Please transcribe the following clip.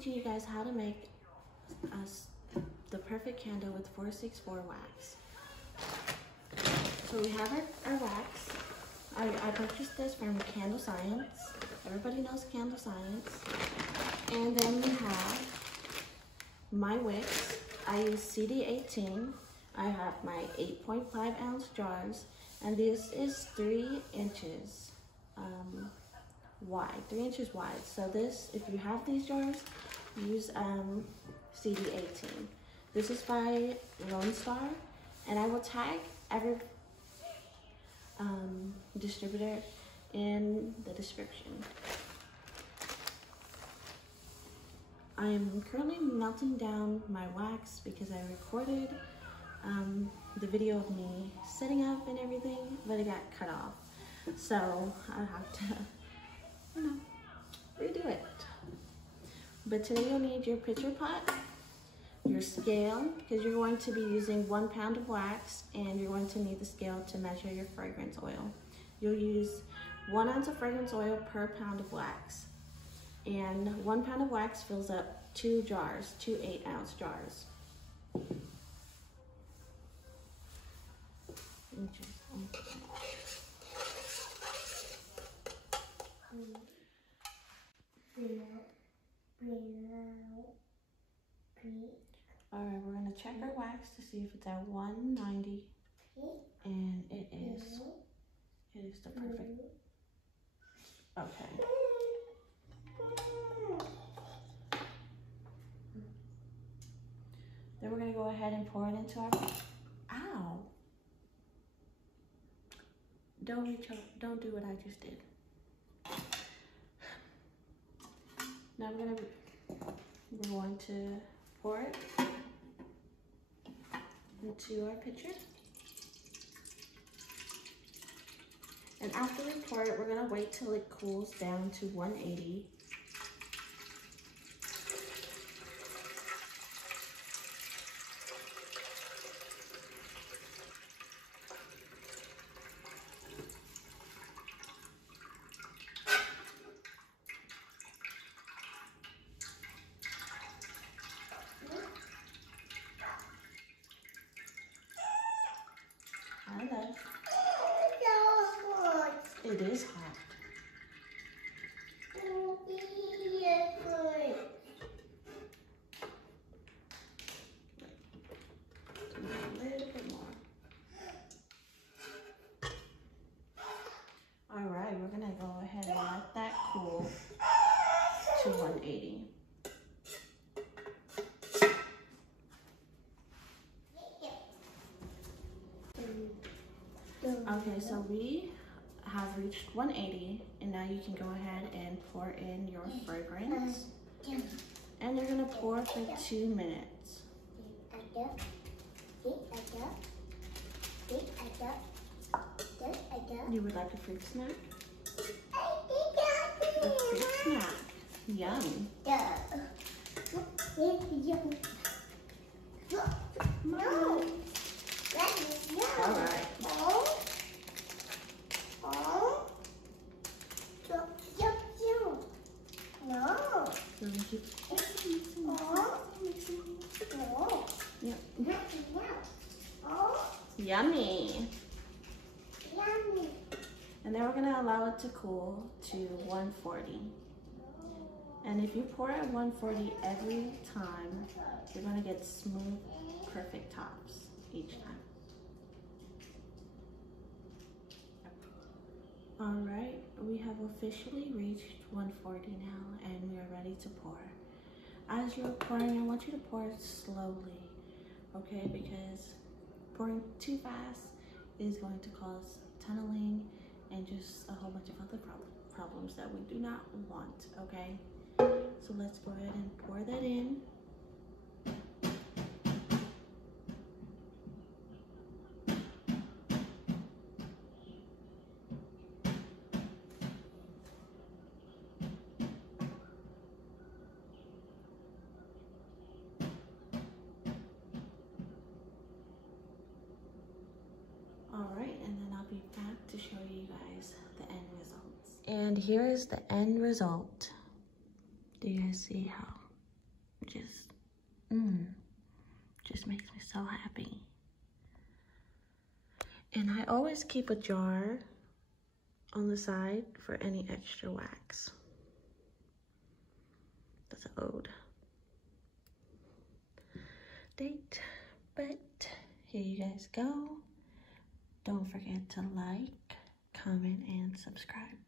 teaching you guys how to make the perfect candle with 464 wax. So we have our wax. I purchased this from Candle Science. Everybody knows Candle Science. And then we have my wicks. I use CD18. I have my 8.5 ounce jars, and this is 3 inches wide, 3 inches wide. So this, if you have these jars, use CD18. This is by Lone Star, and I will tag every distributor in the description. I am currently melting down my wax because I recorded the video of me setting up and everything, but it got cut off. So I have to, you know, redo it. But today you'll need your pitcher pot, your scale, because you're going to be using 1 pound of wax, and you're going to need the scale to measure your fragrance oil. You'll use 1 ounce of fragrance oil per pound of wax. And 1 pound of wax fills up 2 jars, 2 8-ounce jars. All right, we're gonna check our wax to see if it's at 190, and it is. It is the perfect. Okay. Then we're gonna go ahead and pour it into our. Ow! Don't reach out. Don't do what I just did. Now we're going to pour it into our pitcher. And after we pour it, we're gonna wait till it cools down to 180. It is hot. A little bit more. All right, we're gonna go ahead and let that cool to 180. Okay, so we have reached 180, and now you can go ahead and pour in your fragrance. And you're gonna pour for 2 minutes. You would like a fruit snack? A fruit snack. Yum. No. All right. Yummy. And then we're gonna allow it to cool to 140. And if you pour at 140 every time, you're gonna get smooth, perfect tops each time. All right, we have officially reached 140 now, and we are ready to pour. As you're pouring, I want you to pour it slowly, okay? Because pouring too fast is going to cause tunneling and just a whole bunch of other problems that we do not want, okay? So let's go ahead and pour that in. To show you guys the end results. And here is the end result. Do you guys see how just makes me so happy. And I always keep a jar on the side for any extra wax. That's an ode. Date, but here you guys go. Don't forget to like, comment, and subscribe.